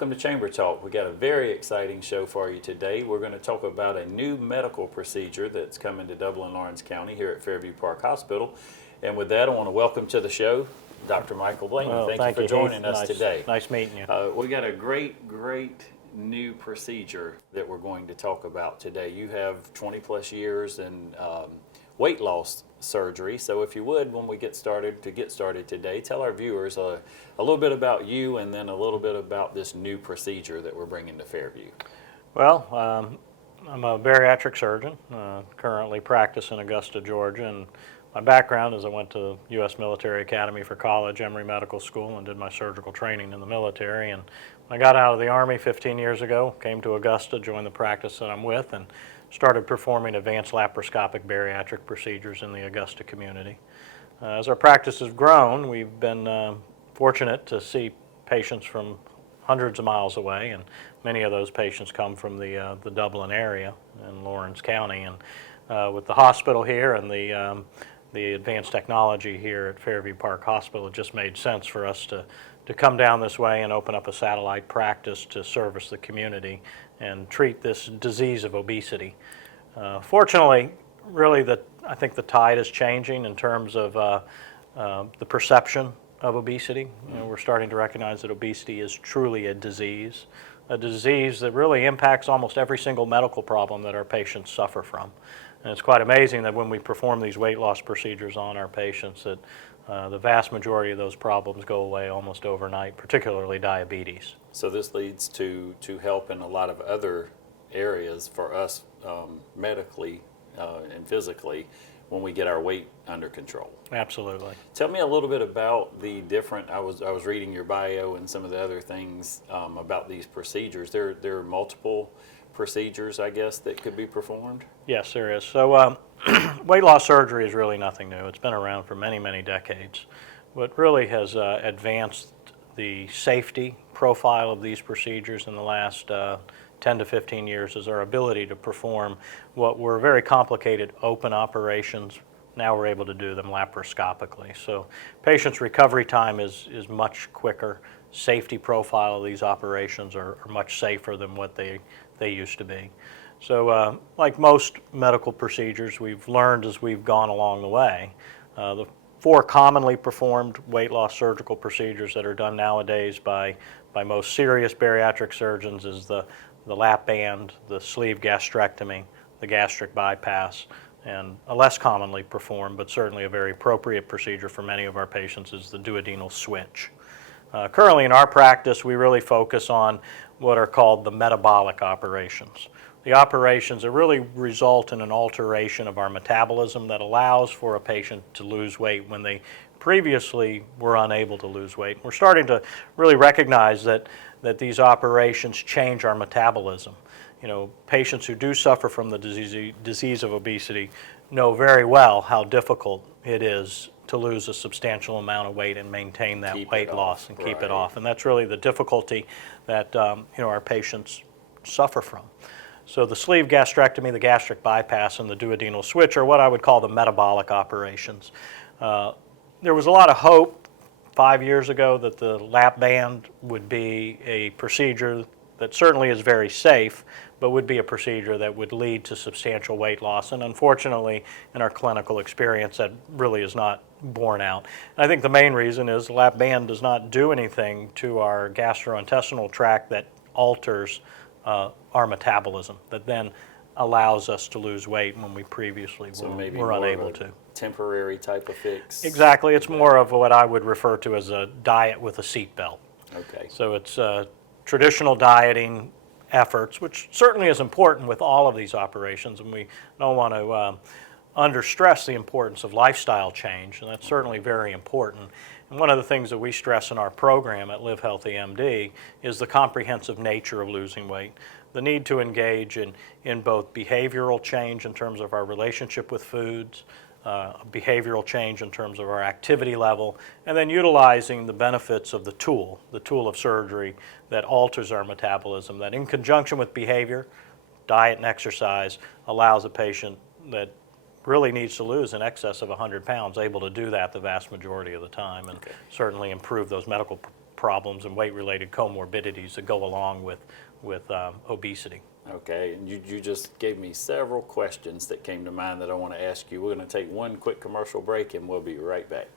welcome to Chamber Talk. We got a very exciting show for you today. We're going to talk about a new medical procedure that's coming to Dublin Lawrence County here at Fairview Park Hospital. And with that, I want to welcome to the show Dr. Michael Blaney. Well, thank you for joining us today. Nice meeting you. We got a great new procedure that we're going to talk about today. You have 20 plus years in weight loss surgery. So if you would, when we get started today, tell our viewers a little bit about you and then a little bit about this new procedure that we're bringing to Fairview. Well, I'm a bariatric surgeon, currently practice in Augusta, Georgia, and my background is I went to U.S. Military Academy for college, Emory Medical School, and did my surgical training in the military. And when I got out of the Army 15 years ago, came to Augusta, joined the practice that I'm with, and started performing advanced laparoscopic bariatric procedures in the Augusta community. As our practice has grown, we've been fortunate to see patients from hundreds of miles away, and many of those patients come from the Dublin area in Lawrence County. And with the hospital here and the advanced technology here at Fairview Park Hospital, it just made sense for us to come down this way and open up a satellite practice to service the community and treat this disease of obesity. Fortunately, really, I think the tide is changing in terms of the perception of obesity. We're starting to recognize that obesity is truly a disease that really impacts almost every single medical problem that our patients suffer from. And it's quite amazing that when we perform these weight loss procedures on our patients that the vast majority of those problems go away almost overnight, particularly diabetes. So this leads to help in a lot of other areas for us medically and physically when we get our weight under control. Absolutely. Tell me a little bit about the different, I was reading your bio and some of the other things about these procedures. There are multiple procedures, I guess, that could be performed? Yes, there is. So weight loss surgery is really nothing new. It's been around for many, many decades. What really has advanced the safety profile of these procedures in the last 10 to 15 years is our ability to perform what were very complicated open operations. Now we're able to do them laparoscopically. So patients' recovery time is much quicker. Safety profile of these operations are much safer than what they used to be. So like most medical procedures, we've learned as we've gone along the way. The 4 commonly performed weight loss surgical procedures that are done nowadays by most serious bariatric surgeons is the lap band, the sleeve gastrectomy, the gastric bypass, and a less commonly performed but certainly a very appropriate procedure for many of our patients is the duodenal switch. Currently in our practice, we really focus on what are called the metabolic operations. The operations that really result in an alteration of our metabolism that allows for a patient to lose weight when they previously were unable to lose weight. We're starting to really recognize that these operations change our metabolism. Patients who do suffer from the disease of obesity know very well how difficult it is to lose a substantial amount of weight and maintain that weight loss and keep it off. And that's really the difficulty that our patients suffer from. So the sleeve gastrectomy, the gastric bypass, and the duodenal switch are what I would call the metabolic operations. There was a lot of hope 5 years ago that the lap band would be a procedure that certainly is very safe, but would be a procedure that would lead to substantial weight loss. And unfortunately, in our clinical experience, that really is not borne out. And I think the main reason is the lap band does not do anything to our gastrointestinal tract that alters our metabolism, that then allows us to lose weight when we previously were unable to. Temporary type of fix? Exactly. It's more of what I would refer to as a diet with a seatbelt. Okay. So it's traditional dieting efforts, which certainly is important with all of these operations, and we don't want to understress the importance of lifestyle change, and that's certainly very important. And one of the things that we stress in our program at Live Healthy MD is the comprehensive nature of losing weight, the need to engage in both behavioral change in terms of our relationship with foods, behavioral change in terms of our activity level, and then utilizing the benefits of the tool of surgery that alters our metabolism, that in conjunction with behavior, diet and exercise, allows a patient that really needs to lose in excess of 100 pounds able to do that the vast majority of the time, and certainly improve those medical problems and weight-related comorbidities that go along with obesity. Okay, and you just gave me several questions that came to mind that I want to ask you. We're going to take one quick commercial break and we'll be right back.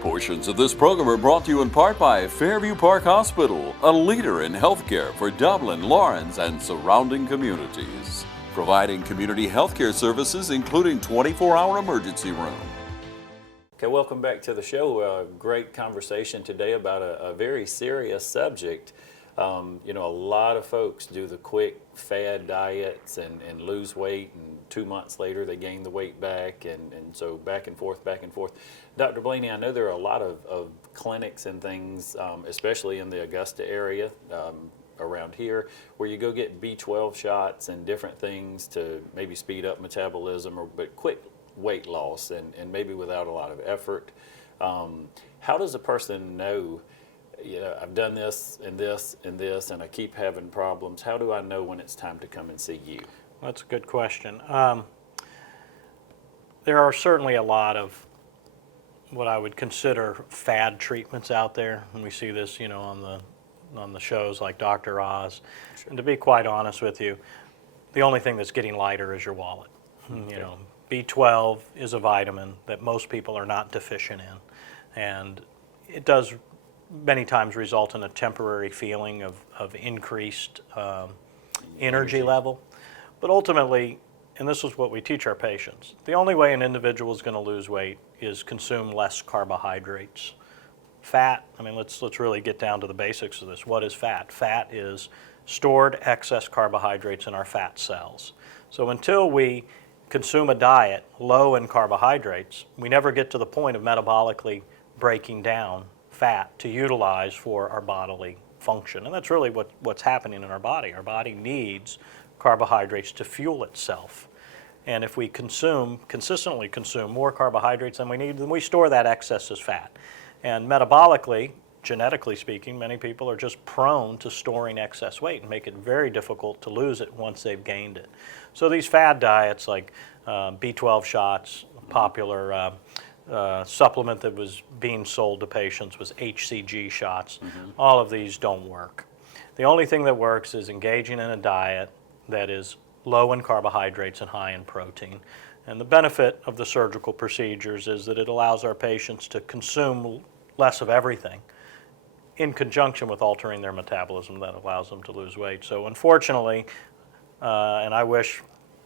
Portions of this program are brought to you in part by Fairview Park Hospital, a leader in healthcare for Dublin, Lawrence, and surrounding communities, providing community healthcare services including 24-hour emergency room. Okay, welcome back to the show. Great conversation today about a very serious subject. You know, a lot of folks do the quick fad diets and lose weight, and 2 months later they gain the weight back, and so back and forth, back and forth. Dr. Blaney, I know there are a lot of clinics and things, especially in the Augusta area around here, where you go get B12 shots and different things to maybe speed up metabolism, but quick weight loss and maybe without a lot of effort. How does a person know, you know, I've done this and this and this and I keep having problems? How do I know when it's time to come and see you? That's a good question. There are certainly a lot of what I would consider fad treatments out there, and we see this, you know, on the shows like Dr. Oz. Sure. And to be quite honest with you, the only thing that's getting lighter is your wallet. Okay. You know, B12 is a vitamin that most people are not deficient in, and it does many times result in a temporary feeling of increased energy level. But ultimately, and this is what we teach our patients, the only way an individual is going to lose weight is consume less carbohydrates. Fat, I mean, let's really get down to the basics of this. What is fat? Fat is stored excess carbohydrates in our fat cells. So until we consume a diet low in carbohydrates, we never get to the point of metabolically breaking down fat to utilize for our bodily function. And that's really what's happening in our body. Our body needs carbohydrates to fuel itself. And if we consistently consume more carbohydrates than we need, then we store that excess as fat. And metabolically, genetically speaking, many people are just prone to storing excess weight and make it very difficult to lose it once they've gained it. So these fad diets like B12 shots, popular supplement that was being sold to patients was HCG shots. All of these don't work. The only thing that works is engaging in a diet that is low in carbohydrates and high in protein. And the benefit of the surgical procedures is that it allows our patients to consume less of everything in conjunction with altering their metabolism that allows them to lose weight. So unfortunately, and I wish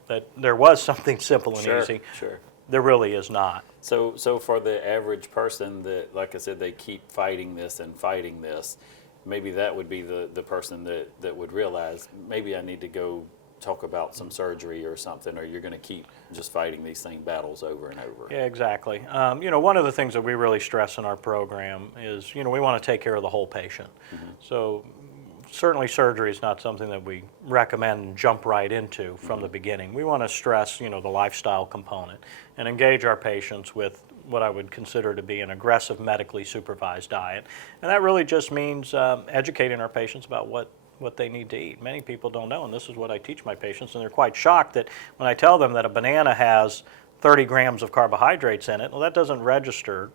that there was something simple and easy, Sure. there really is not. So for the average person that, like I said, they keep fighting this and fighting this, maybe that would be the person that would realize, maybe I need to go talk about some surgery or something, or you're going to keep just fighting these same battles over and over. Yeah, exactly. You know, one of the things that we really stress in our program is, you know, we want to take care of the whole patient. So certainly surgery is not something that we recommend and jump right into from the beginning. We want to stress, you know, the lifestyle component and engage our patients with what I would consider to be an aggressive medically supervised diet. And that really just means educating our patients about what they need to eat. Many people don't know, and this is what I teach my patients, and they're quite shocked that when I tell them that a banana has 30 grams of carbohydrates in it, well, that doesn't register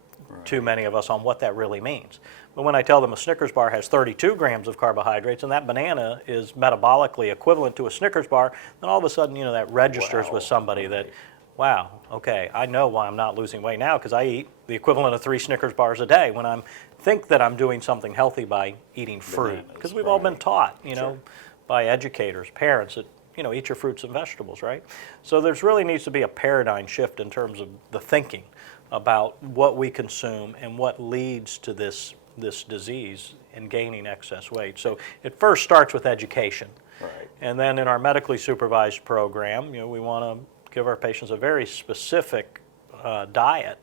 to many of us on what that really means. But when I tell them a Snickers bar has 32 grams of carbohydrates and that banana is metabolically equivalent to a Snickers bar, then all of a sudden, you know, that registers with somebody that, wow, okay, I know why I'm not losing weight now, because I eat the equivalent of 3 Snickers bars a day when I think that I'm doing something healthy by eating fruit. Because we've all been taught, you know, by educators, parents, that, you know, eat your fruits and vegetables, right? So there's really needs to be a paradigm shift in terms of the thinking about what we consume and what leads to this disease and gaining excess weight. So it first starts with education. Right. And then in our medically supervised program, you know, we want to give our patients a very specific diet,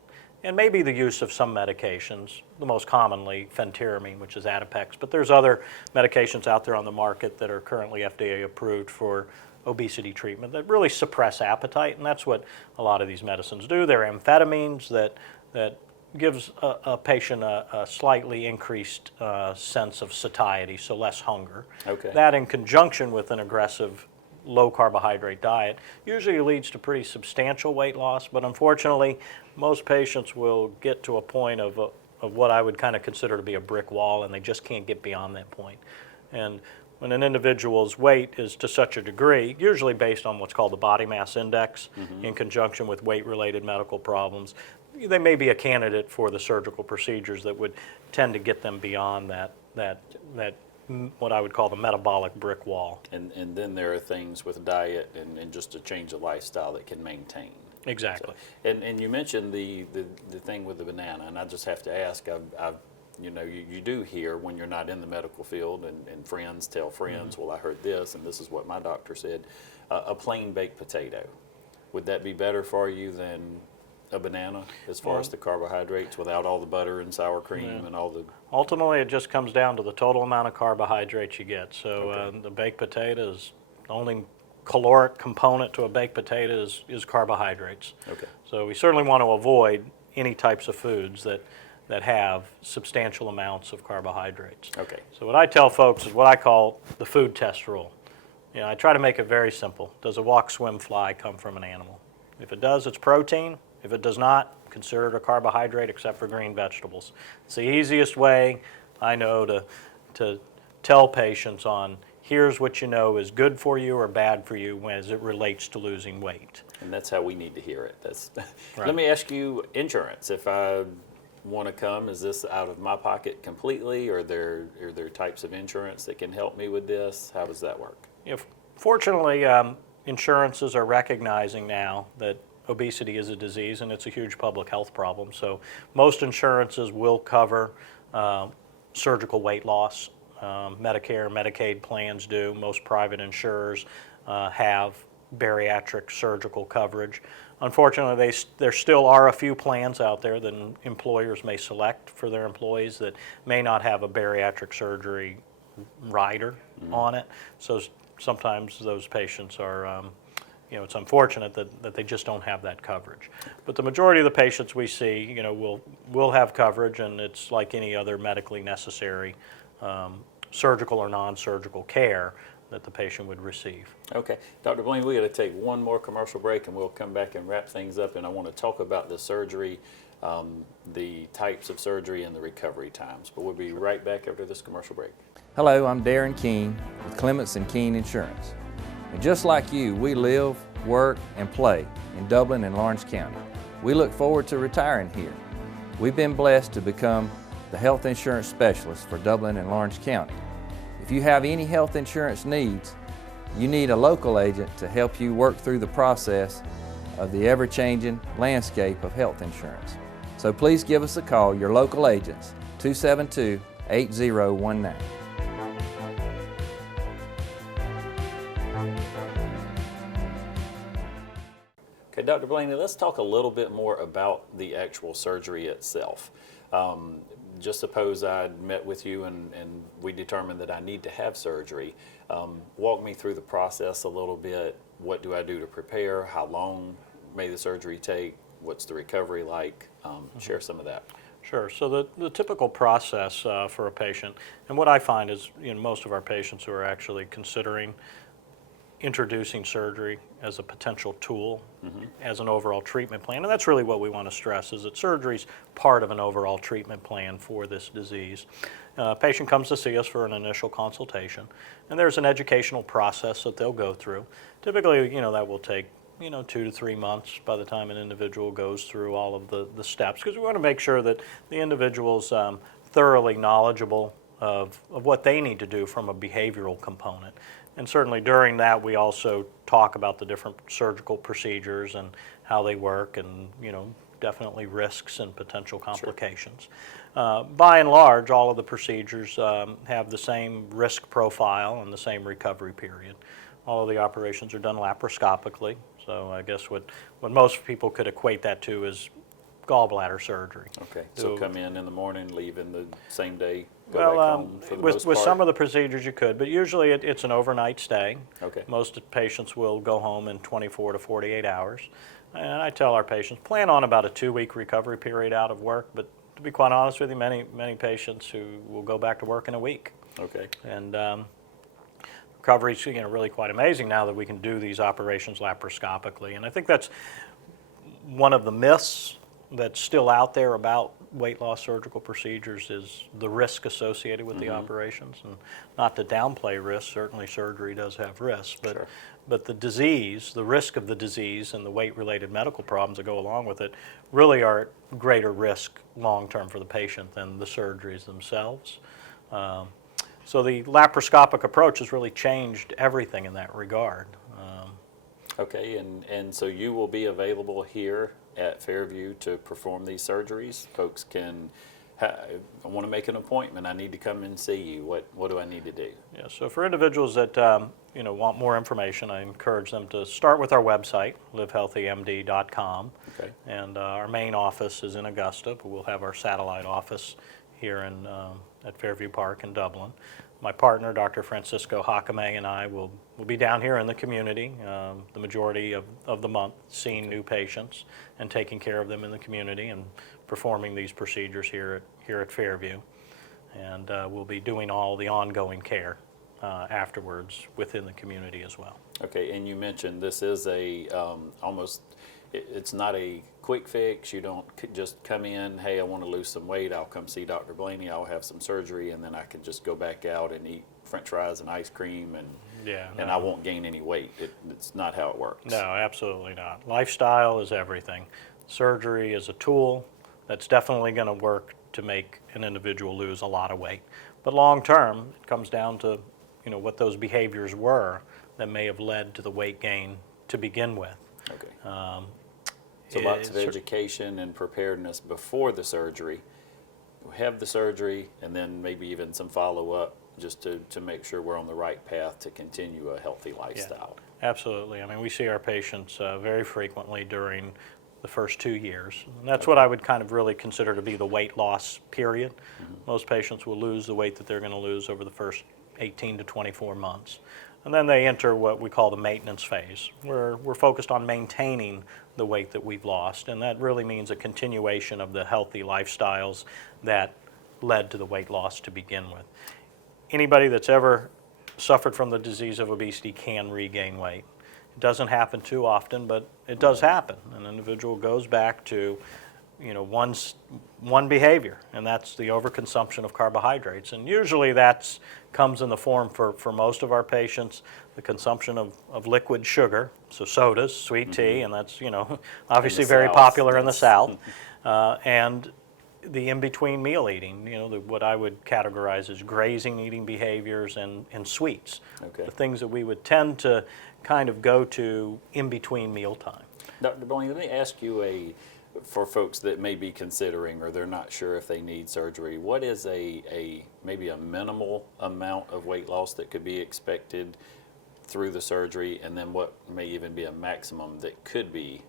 and maybe the use of some medications, the most commonly phentermine, which is Adipex, but there's other medications out there on the market that are currently FDA approved for obesity treatment that really suppress appetite, and that's what a lot of these medicines do. They're amphetamines that gives a patient a slightly increased sense of satiety, so less hunger. Okay. That in conjunction with an aggressive low carbohydrate diet usually leads to pretty substantial weight loss, but unfortunately most patients will get to a point of of what I would kind of consider to be a brick wall, and they just can't get beyond that point. And when an individual's weight is to such a degree, usually based on what's called the body mass index, in conjunction with weight-related medical problems, they may be a candidate for the surgical procedures that would tend to get them beyond that what I would call the metabolic brick wall. And then there are things with diet and just a change of lifestyle that can maintain. Exactly. So, and you mentioned the thing with the banana, and I just have to ask, you do hear when you're not in the medical field, and friends tell friends, well, I heard this, and this is what my doctor said, a plain baked potato. Would that be better for you than a banana as far as the carbohydrates, without all the butter and sour cream and all the... Ultimately, it just comes down to the total amount of carbohydrates you get. So the baked potato is the only caloric component to a baked potato is carbohydrates. Okay. So we certainly want to avoid any types of foods that have substantial amounts of carbohydrates. Okay. So what I tell folks is what I call the food test rule. I try to make it very simple. Does a walk, swim, fly come from an animal? If it does, it's protein. If it does not, consider it a carbohydrate except for green vegetables. It's the easiest way I know to tell patients on here's what you know is good for you or bad for you as it relates to losing weight. And that's how we need to hear it. That's Right. Let me ask you, insurance. If I want to come, is this out of my pocket completely, or are there types of insurance that can help me with this? How does that work? Fortunately, insurances are recognizing now that obesity is a disease and it's a huge public health problem. So most insurances will cover surgical weight loss. Medicare, Medicaid plans do. Most private insurers have bariatric surgical coverage. Unfortunately, there still are a few plans out there that employers may select for their employees that may not have a bariatric surgery rider on it. So sometimes those patients are, it's unfortunate that they just don't have that coverage. But the majority of the patients we see, will have coverage, and it's like any other medically necessary surgical or non-surgical care that the patient would receive. Okay. Dr. Blaney, we got to take one more commercial break, and we'll come back and wrap things up. And I want to talk about the surgery, the types of surgery, and the recovery times. But we'll be right back after this commercial break. Hello, I'm Darren Keene with Clements & Keene Insurance. And just like you, we live, work, and play in Dublin and Lawrence County. We look forward to retiring here. We've been blessed to become the health insurance specialist for Dublin and Lawrence County. If you have any health insurance needs, you need a local agent to help you work through the process of the ever-changing landscape of health insurance. So please give us a call, your local agents, 272-8019. Okay, Dr. Blaney, let's talk a little bit more about the actual surgery itself. Just suppose I met with you and we determined that I need to have surgery. Walk me through the process a little bit. What do I do to prepare? How long may the surgery take? What's the recovery like? Share some of that. Sure. So the typical process for a patient, and what I find is most of our patients who are actually considering introducing surgery as a potential tool, as an overall treatment plan. And that's really what we want to stress, is that surgery is part of an overall treatment plan for this disease. A patient comes to see us for an initial consultation, and there's an educational process that they'll go through. Typically, that will take 2 to 3 months by the time an individual goes through all of the steps, because we want to make sure that the individual's thoroughly knowledgeable of what they need to do from a behavioral component. And certainly during that, we also talk about the different surgical procedures and how they work, and definitely risks and potential complications. Sure. By and large, all of the procedures have the same risk profile and the same recovery period. All of the operations are done laparoscopically, so I guess what most people could equate that to is gallbladder surgery. Okay, so come in the morning, leave in the same day, go Well, back home for the most with part? some of the procedures you could, but usually it's an overnight stay. Okay. Most patients will go home in 24 to 48 hours. And I tell our patients, plan on about a 2-week recovery period out of work, but to be quite honest with you, many patients who will go back to work in a week. Okay. And recovery is really quite amazing now that we can do these operations laparoscopically. And I think that's one of the myths that's still out there about weight loss surgical procedures is the risk associated with the operations. And not to downplay risk, certainly surgery does have risks, but the disease, the risk of the disease and the weight-related medical problems that go along with it really are at greater risk long-term for the patient than the surgeries themselves. So the laparoscopic approach has really changed everything in that regard. Okay, and so you will be available here at Fairview to perform these surgeries. Folks can, I want to make an appointment, I need to come and see you. What do I need to do? Yeah, so for individuals that want more information, I encourage them to start with our website, livehealthymd.com. Okay. And our main office is in Augusta, but we'll have our satellite office here at Fairview Park in Dublin. My partner, Dr. Francisco Hakame, and I will be down here in the community the majority of the month, seeing new patients and taking care of them in the community and performing these procedures here at Fairview. And we'll be doing all the ongoing care afterwards within the community as well. Okay, and you mentioned this is it's not a quick fix. You don't just come in, hey, I want to lose some weight, I'll come see Dr. Blaney, I'll have some surgery, and then I can just go back out and eat french fries and ice cream and I won't gain any weight. It's not how it works. No, absolutely not. Lifestyle is everything. Surgery is a tool that's definitely going to work to make an individual lose a lot of weight. But long term, it comes down to what those behaviors were that may have led to the weight gain to begin with. Okay. So lots of education and preparedness before the surgery. We have the surgery and then maybe even some follow-up just to make sure we're on the right path to continue a healthy lifestyle. Yeah, absolutely. I mean, we see our patients very frequently during the first 2 years. And that's what I would kind of really consider to be the weight loss period. Most patients will lose the weight that they're going to lose over the first 18 to 24 months. And then they enter what we call the maintenance phase, where we're focused on maintaining the weight that we've lost. And that really means a continuation of the healthy lifestyles that led to the weight loss to begin with. Anybody that's ever suffered from the disease of obesity can regain weight. It doesn't happen too often, but it does happen. An individual goes back to one behavior, and that's the overconsumption of carbohydrates. And usually that comes in the form, for most of our patients, the consumption of liquid sugar, so sodas, sweet tea, and that's obviously very popular in the South, and the in-between meal eating, what I would categorize as grazing eating behaviors and sweets, the things that we would tend to kind of go to in between mealtime. Dr. Blaney, let me ask you for folks that may be considering or they're not sure if they need surgery, what is maybe a minimal amount of weight loss that could be expected through the surgery, and then what may even be a maximum that could be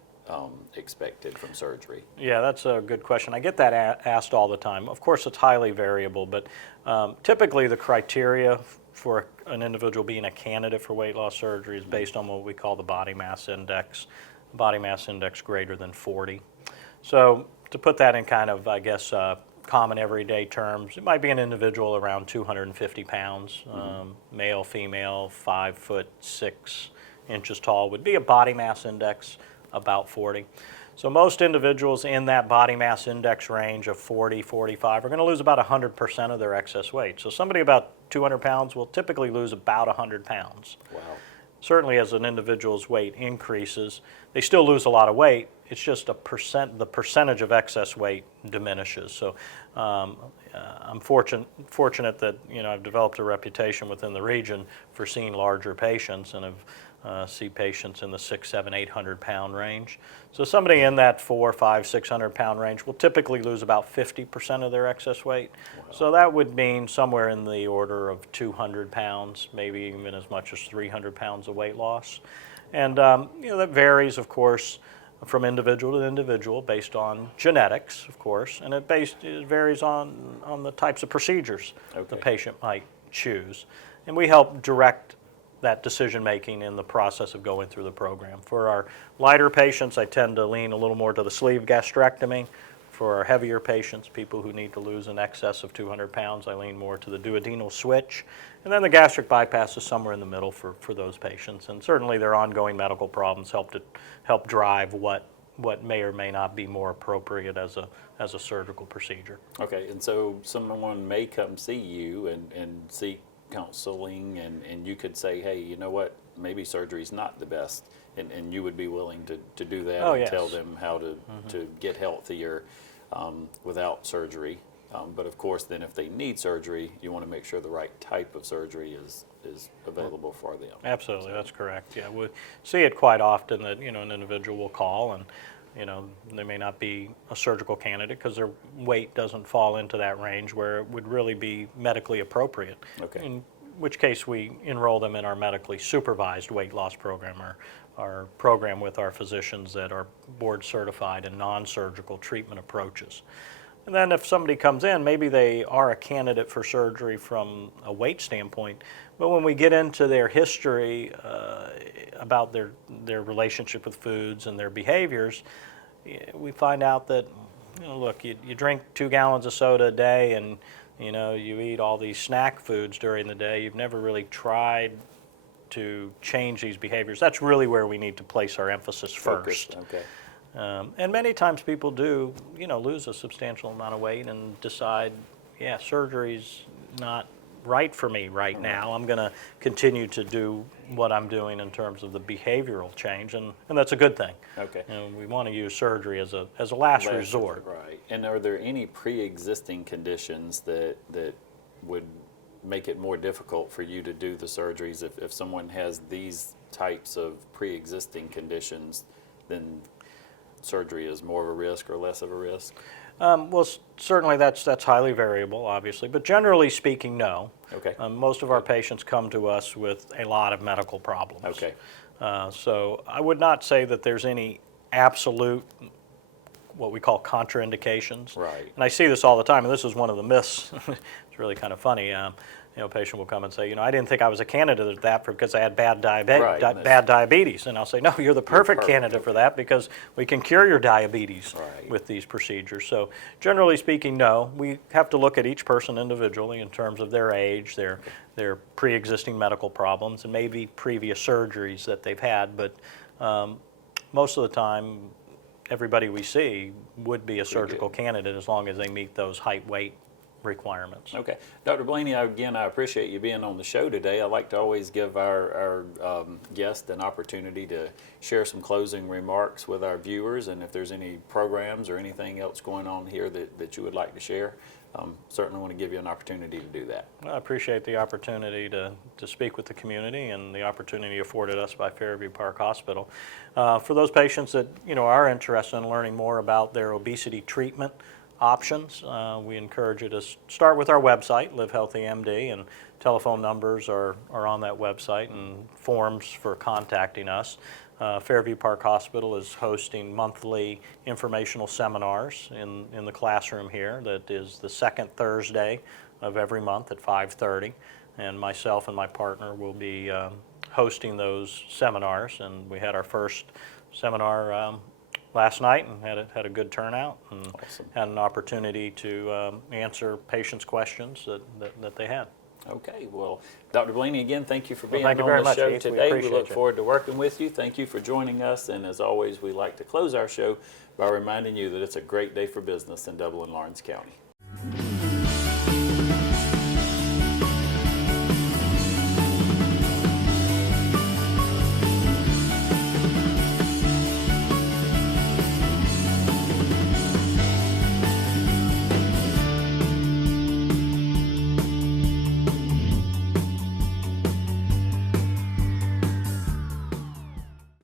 expected from surgery? Yeah, that's a good question. I get that asked all the time. Of course, it's highly variable, but typically the criteria for an individual being a candidate for weight loss surgery is based on what we call the body mass index greater than 40. So to put that in kind of, I guess, common everyday terms, it might be an individual around 250 pounds, male, female, 5'6" tall, would be a body mass index about 40. So most individuals in that body mass index range of 40, 45 are going to lose about 100% of their excess weight. So somebody about 200 pounds will typically lose about 100 pounds. Wow. Certainly as an individual's weight increases, they still lose a lot of weight. It's just the percentage of excess weight diminishes. So I'm fortunate that I've developed a reputation within the region for seeing larger patients, and have see patients in the 600, 700, 800 pound range. So somebody in that 400, 500, 600 pound range will typically lose about 50% of their excess weight. Wow. So that would mean somewhere in the order of 200 pounds, maybe even as much as 300 pounds of weight loss. And that varies, of course, from individual to individual based on genetics, of course, and it varies on the types of procedures the patient might choose. And we help direct that decision making in the process of going through the program. For our lighter patients, I tend to lean a little more to the sleeve gastrectomy. For our heavier patients, people who need to lose in excess of 200 pounds, I lean more to the duodenal switch. And then the gastric bypass is somewhere in the middle for those patients. And certainly their ongoing medical problems help drive what what may or may not be more appropriate as a surgical procedure. Okay, and so someone may come see you and seek counseling, and you could say, hey, you know what, maybe surgery's not the best, and you would be willing to do that Oh, and yes. tell them how to get healthier without surgery. But of course, then if they need surgery, you want to make sure the right type of surgery is available for them. Absolutely, that's correct. Yeah, we see it quite often that, you know, an individual will call and, you know, they may not be a surgical candidate because their weight doesn't fall into that range where it would really be medically appropriate. Okay. In which case we enroll them in our medically supervised weight loss program, our program with our physicians that are board certified in non-surgical treatment approaches. And then if somebody comes in, maybe they are a candidate for surgery from a weight standpoint, but when we get into their history about their relationship with foods and their behaviors, we find out that, you know, look, you drink 2 gallons of soda a day and, you know, you eat all these snack foods during the day. You've never really tried to change these behaviors. That's really where we need to place our emphasis first. Focused, okay. And many times people do, you know, lose a substantial amount of weight and decide, yeah, surgery's not right for me right now. I'm going to continue to do what I'm doing in terms of the behavioral change, and that's a good thing. Okay. You know, we want to use surgery as a last resort. Right. And are there any pre-existing conditions that would make it more difficult for you to do the surgeries if someone has these types of pre-existing conditions, then surgery is more of a risk or less of a risk? Well, certainly that's highly variable, obviously, but generally speaking, no. Okay. Most of our patients come to us with a lot of medical problems. Okay. So I would not say that there's any absolute, what we call contraindications. Right. And I see this all the time, and this is one of the myths. It's really kind of funny. You know, a patient will come and say, you know, I didn't think I was a candidate for that because I had bad diabetes. And I'll say, no, you're the perfect candidate for that because we can cure your diabetes with these procedures. So generally speaking, no. We have to look at each person individually in terms of their age, their pre-existing medical problems, and maybe previous surgeries that they've had. But most of the time, everybody we see would be a surgical candidate as long as they meet those height, weight requirements. Okay. Dr. Blaney, again, I appreciate you being on the show today. I like to always give our guests an opportunity to share some closing remarks with our viewers, and if there's any programs or anything else going on here that you would like to share, certainly want to give you an opportunity to do that. Well, I appreciate the opportunity to speak with the community and the opportunity afforded us by Fairview Park Hospital. For those patients that, you know, are interested in learning more about their obesity treatment options, we encourage you to start with our website, Live Healthy MD, and telephone numbers are on that website and forms for contacting us. Fairview Park Hospital is hosting monthly informational seminars in the classroom here. That is the second Thursday of every month at 5:30, and myself and my partner will be hosting those seminars. And we had our first seminar last night and had a good turnout and had an opportunity to answer patients' questions that they had. Okay, well, Dr. Blaney, again, thank you for being thank you on very the much, show Heath. We today. We appreciate look you. forward to working with you. Thank you for joining us, and as always, we like to close our show by reminding you that it's a great day for business in Dublin, Lawrence County.